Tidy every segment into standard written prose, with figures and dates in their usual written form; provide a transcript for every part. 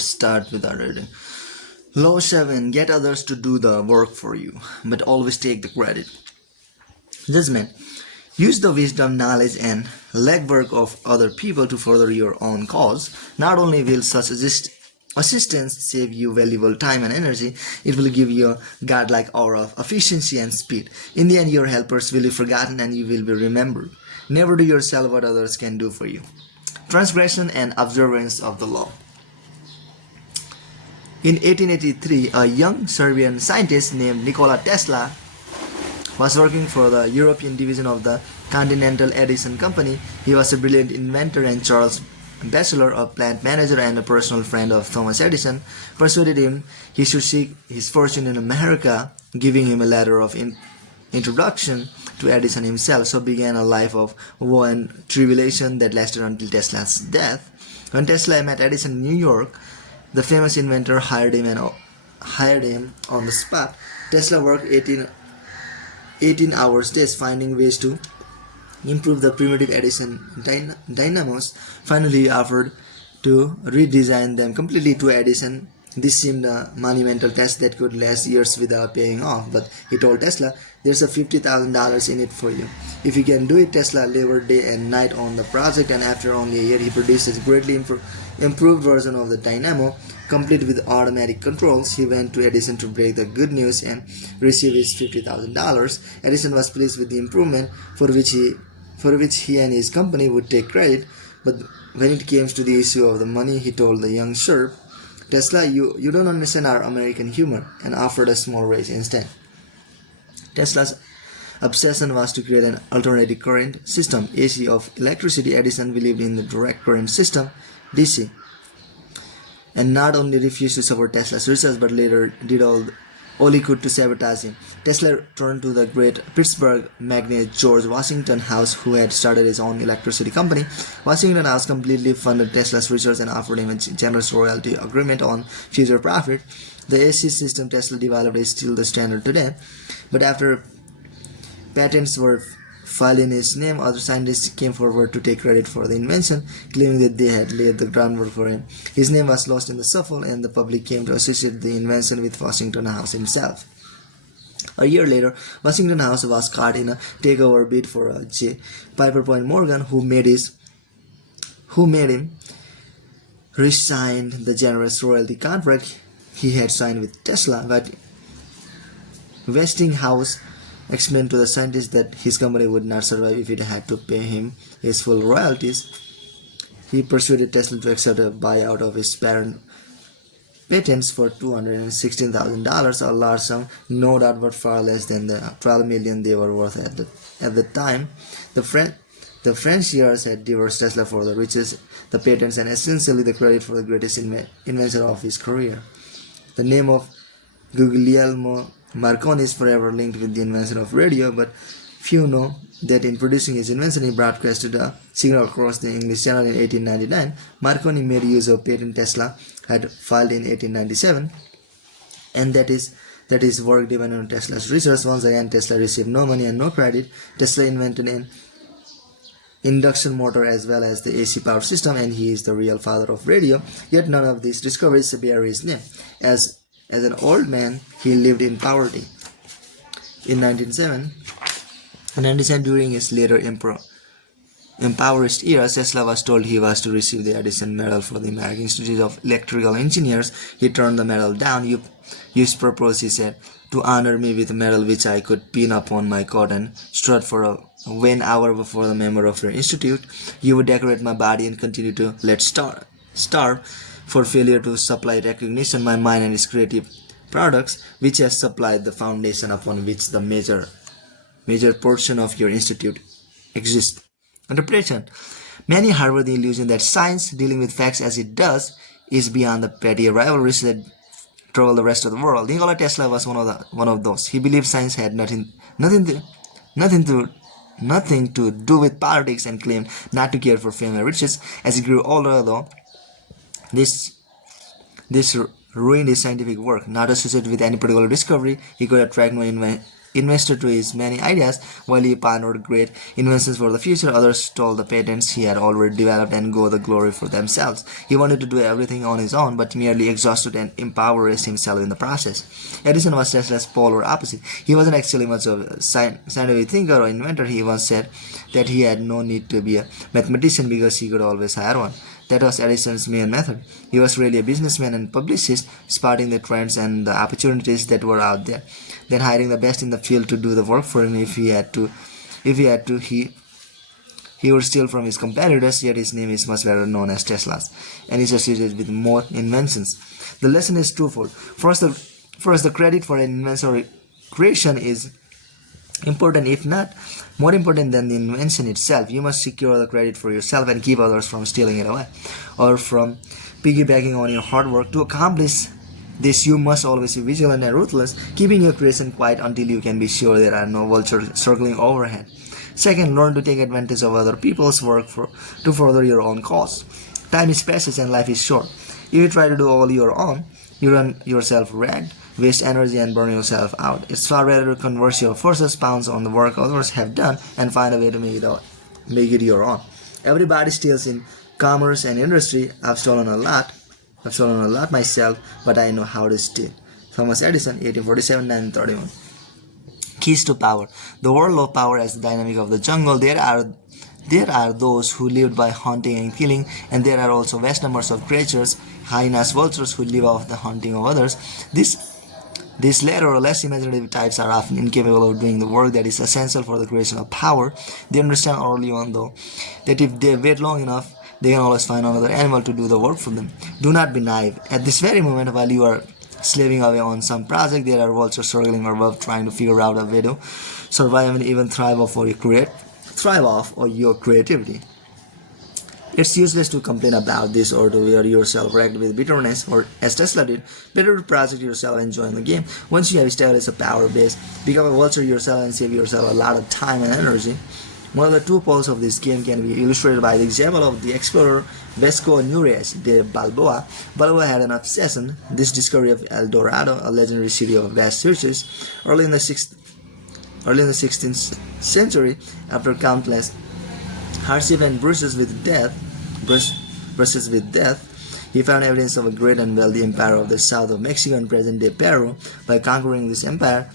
let's start with our reading. Law 7. Get others to do the work for you, but always take the credit. Judgment. Use the wisdom, knowledge, and legwork of other people to further your own cause. Not only will such assistance save you valuable time and energy, it will give you a godlike aura of efficiency and speed. In the end, your helpers will be forgotten and you will be remembered. Never do yourself what others can do for you. Transgression and observance of the law. In 1883, a young Serbian scientist named Nikola Tesla was working for the European division of the Continental Edison Company. He was a brilliant inventor, and Charles Batchelor, a plant manager and a personal friend of Thomas Edison, persuaded him he should seek his fortune in America, giving him a letter of introduction to Edison himself. So began a life of woe and tribulation that lasted until Tesla's death. When Tesla met Edison in New York, the famous inventor hired him on the spot. Tesla worked 18 hours days finding ways to improve the primitive Edison dynamos. Finally, he offered to redesign them completely to Edison. This seemed a monumental task that could last years without paying off, but he told Tesla, "There's a $50,000 in it for you if you can do it." Tesla labored day and night on the project, and after only a year, he produced a greatly improved version of the dynamo, complete with automatic controls. He went to Edison to break the good news and receive his $50,000. Edison was pleased with the improvement, for which he and his company would take credit. But when it came to the issue of the money, he told the young Serb, "Tesla, you don't understand our American humor," and offered a small raise instead. Tesla's obsession was to create an alternating current system, AC, of electricity. Edison believed in the direct current system, DC, and not only refused to support Tesla's research, but later did all he could to sabotage him. Tesla turned to the great Pittsburgh magnate George Westinghouse, who had started his own electricity company. Westinghouse completely funded Tesla's research and offered him a generous royalty agreement on future profit. The AC system Tesla developed is still the standard today, but after patents were filed in his name, other scientists came forward to take credit for the invention, claiming that they had laid the groundwork for him. His name was lost in the shuffle, and the public came to associate the invention with Westinghouse himself. A year later, Westinghouse was caught in a takeover bid for J. Piper Point Morgan, who made him resign the generous royalty contract he had signed with Tesla. But Westinghouse explained to the scientist that his company would not survive if it had to pay him his full royalties. He persuaded Tesla to accept a buyout of his parent patents for $216,000, a large sum, no doubt, but far less than the $12 million they were worth at the time. The French years had divorced Tesla for the riches, the patents, and essentially the credit for the greatest invention of his career. The name of Guglielmo Marconi is forever linked with the invention of radio, but few know that in producing his invention, he broadcasted a signal across the English Channel in 1899. Marconi made use of patent Tesla had filed in 1897, and that is work depended on Tesla's research. Once again, Tesla received no money and no credit. Tesla invented an induction motor as well as the AC power system, and he is the real father of radio. Yet none of these discoveries bear his name. As an old man, he lived in poverty. In 1997, during his later impoverished years, Tesla was told he was to receive the Edison Medal for the American Institute of Electrical Engineers. He turned the medal down. "You purpose," he said, "to honor me with a medal which I could pin upon my coat and strut for a vain hour before the member of your institute. You would decorate my body and continue to let starve for failure to supply recognition my mind and its creative products, which has supplied the foundation upon which the major portion of your institute exists." Interpretation. Many harbor the illusion that science, dealing with facts as it does, is beyond the petty rivalries that trouble the rest of the world. Nikola Tesla was one of those. He believed science had nothing to do with politics, and claimed not to care for fame and riches. As he grew older, though, this ruined his scientific work. Not associated with any particular discovery, he could attract no investor to his many ideas. While he pioneered great inventions for the future, others stole the patents he had already developed and got the glory for themselves. He wanted to do everything on his own, but merely exhausted and impoverished himself in the process. Edison was Tesla's polar opposite. He wasn't actually much of a scientific thinker or inventor. He once said that he had no need to be a mathematician because he could always hire one. That was Edison's main method. He was really a businessman and publicist, spotting the trends and the opportunities that were out there, then hiring the best in the field to do the work for him if he had to. He would steal from his competitors, yet his name is much better known as Tesla's, and is associated with more inventions. The lesson is twofold. First, the credit for an invention or creation is important, if not more important than the invention itself. You must secure the credit for yourself and keep others from stealing it away or from piggybacking on your hard work. To accomplish this, you must always be vigilant and ruthless, keeping your creation quiet until you can be sure there are no vultures circling overhead. Second, learn to take advantage of other people's work to further your own cause. Time is precious and life is short. If you try to do all your own, you run yourself ragged, waste energy and burn yourself out. It's far better to convert your forces pounds on the work others have done and find a way to make it your own. Everybody steals in commerce and industry. I've stolen a lot myself, but I know how to steal. Thomas Edison, 1847-1931. Keys to power. The world of power as the dynamic of the jungle. There are those who live by hunting and killing, and there are also vast numbers of creatures, hyenas, vultures, who live off the hunting of others. These latter or less imaginative types are often incapable of doing the work that is essential for the creation of power. They understand early on, though, that if they wait long enough, they can always find another animal to do the work for them. Do not be naive. At this very moment, while you are slaving away on some project, there are vultures circling above trying to figure out a way to survive and even thrive off your creativity. It's useless to complain about this or to wear yourself ragged with bitterness, or as Tesla did, better to project yourself and join the game. Once you have established a power base, become a vulture yourself and save yourself a lot of time and energy. One of the two poles of this game can be illustrated by the example of the explorer Vasco Nunez de Balboa. Balboa had an obsession, this discovery of El Dorado, a legendary city of vast searches, early in the 16th century. After countless hardship and brushes with death, he found evidence of a great and wealthy empire of the south of Mexico and present-day Peru. By conquering this empire,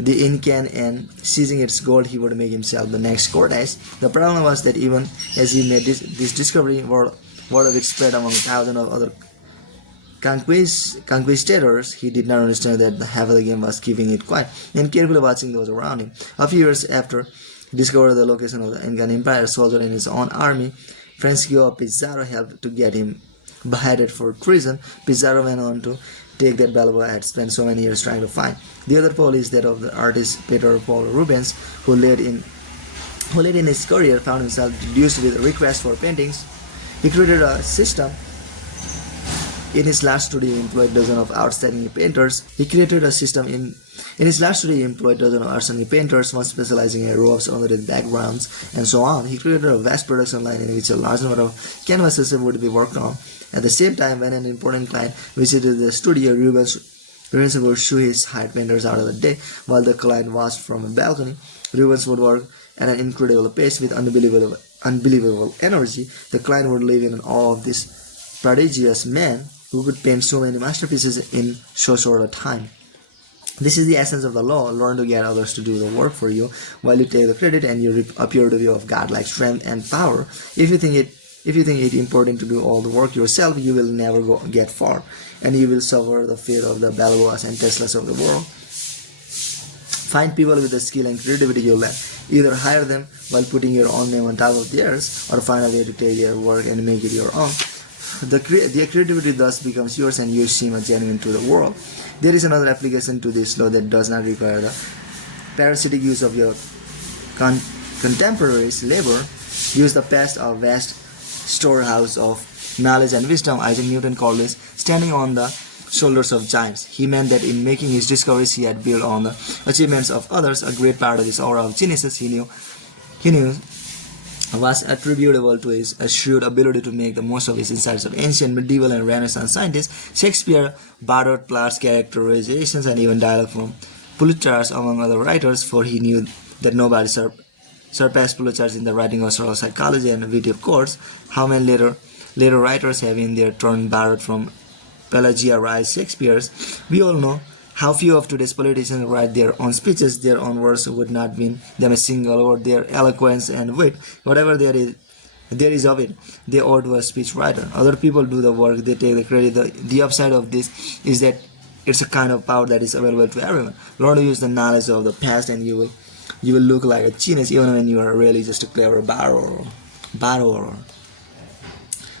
the Incan, and seizing its gold, he would make himself the next Cortes. The problem was that even as he made this discovery, word of it spread among thousands of other conquistadors. He did not understand that the half of the game was keeping it quiet and carefully watching those around him. A few years after he discovered the location of the Incan Empire, a soldier in his own army, Francisco Pizarro, helped to get him beheaded for treason. Pizarro went on to take that Balboa had spent so many years trying to find. The other pole is that of the artist Pedro Paul Rubens, who late in his career found himself reduced with requests for paintings. He created a system. In his last studio, he employed dozens of outstanding painters. One specializing in roofs, unlit backgrounds, and so on. He created a vast production line in which a large number of canvases would be worked on. At the same time, when an important client visited the studio, Rubens would shoo his hired painters out of the day. While the client watched from a balcony, Rubens would work at an incredible pace with unbelievable energy. The client would live in awe of this prodigious man who could paint so many masterpieces in so short a time. This is the essence of the law. Learn to get others to do the work for you while you take the credit, and you appear to be of godlike strength and power. If you think it important to do all the work yourself, you will never get far, and you will suffer the fate of the Balboas and Teslas of the world. Find people with the skill and creativity you lack. Either hire them while putting your own name on top of theirs, or find a way to take their work and make it your own. The creativity thus becomes yours, and you seem genuine to the world. There is another application to this law that does not require the parasitic use of your contemporaries' labor. Use the past, a vast storehouse of knowledge and wisdom. Isaac Newton called this standing on the shoulders of giants. He meant that in making his discoveries, he had built on the achievements of others. A great part of his aura of genius he knew was attributable to his shrewd ability to make the most of his insights of ancient, medieval, and Renaissance scientists. Shakespeare borrowed plots, characterizations, and even dialogue from Plutarch among other writers, for he knew that nobody surpassed Plutarch in the writing of social psychology and wit. Of course, how many later writers have in their turn borrowed from plagiarized Shakespeare's? We all know how few of today's politicians write their own speeches. Their own words would not mean them a single word. Their eloquence and wit, whatever there is of it, they owe to a speech writer. Other people do the work, they take the credit. The upside of this is that it's a kind of power that is available to everyone. Learn to use the knowledge of the past and you will look like a genius even when you are really just a clever borrower.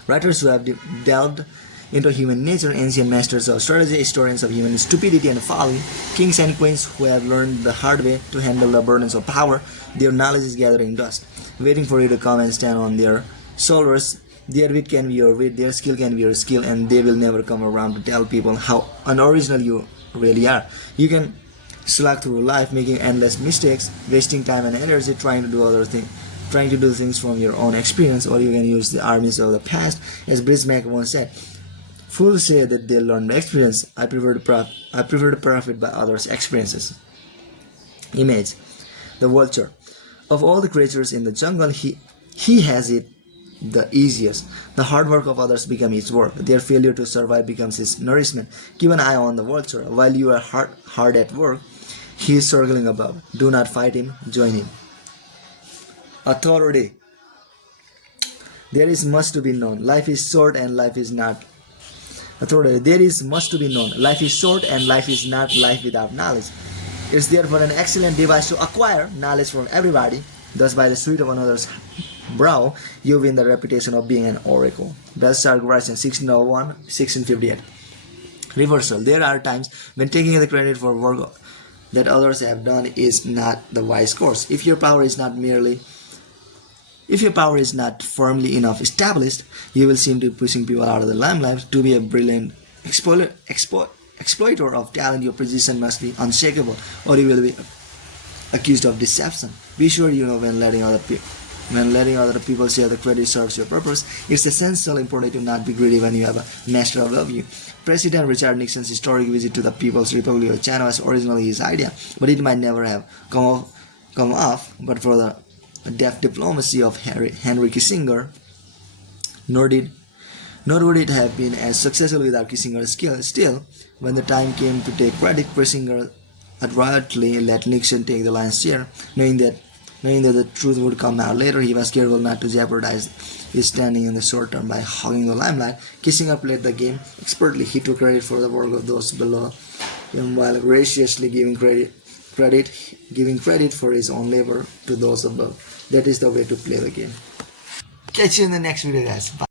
Writers who have delved into human nature, ancient masters of strategy, historians of human stupidity and folly, kings and queens who have learned the hard way to handle the burdens of power, their knowledge is gathering dust, waiting for you to come and stand on their shoulders. Their wit can be your wit, their skill can be your skill, and they will never come around to tell people how unoriginal you really are. You can slog through life making endless mistakes, wasting time and energy trying to do things from your own experience, or you can use the armies of the past. As Bismarck once said, fools say that they learn by experience. I prefer to profit by others' experiences. Image: the vulture. Of all the creatures in the jungle, he has it the easiest. The hard work of others becomes his work. Their failure to survive becomes his nourishment. Keep an eye on the vulture. While you are hard at work, he is circling above. Do not fight him, join him. Authority. There is much to be known. Life is short and life is not. Authority. There is much to be known. Life is short and life is not life without knowledge. It's therefore an excellent device to acquire knowledge from everybody. Thus, by the sweat of another's brow, you win the reputation of being an oracle. Belshazzar writes in 1601, 1658. Reversal. There are times when taking the credit for work that others have done is not the wise course. If your power is not firmly enough established, you will seem to be pushing people out of the limelight. To be a brilliant exploiter of talent, your position must be unshakable, or you will be accused of deception. Be sure you know when letting other people share the credit serves your purpose. It's essential important to not be greedy when you have a master above you. President Richard Nixon's historic visit to the People's Republic of China was originally his idea, but it might never have come off but for the deft diplomacy of Henry Kissinger. Nor would it have been as successful without Kissinger's skill. Still, when the time came to take credit, Kissinger adroitly let Nixon take the lion's share. Knowing that the truth would come out later, he was careful not to jeopardize his standing in the short term by hogging the limelight. Kissinger played the game expertly. He took credit for the work of those below him while graciously giving credit for his own labor to those above. That is the way to play the game. Catch you in the next video, guys. Bye.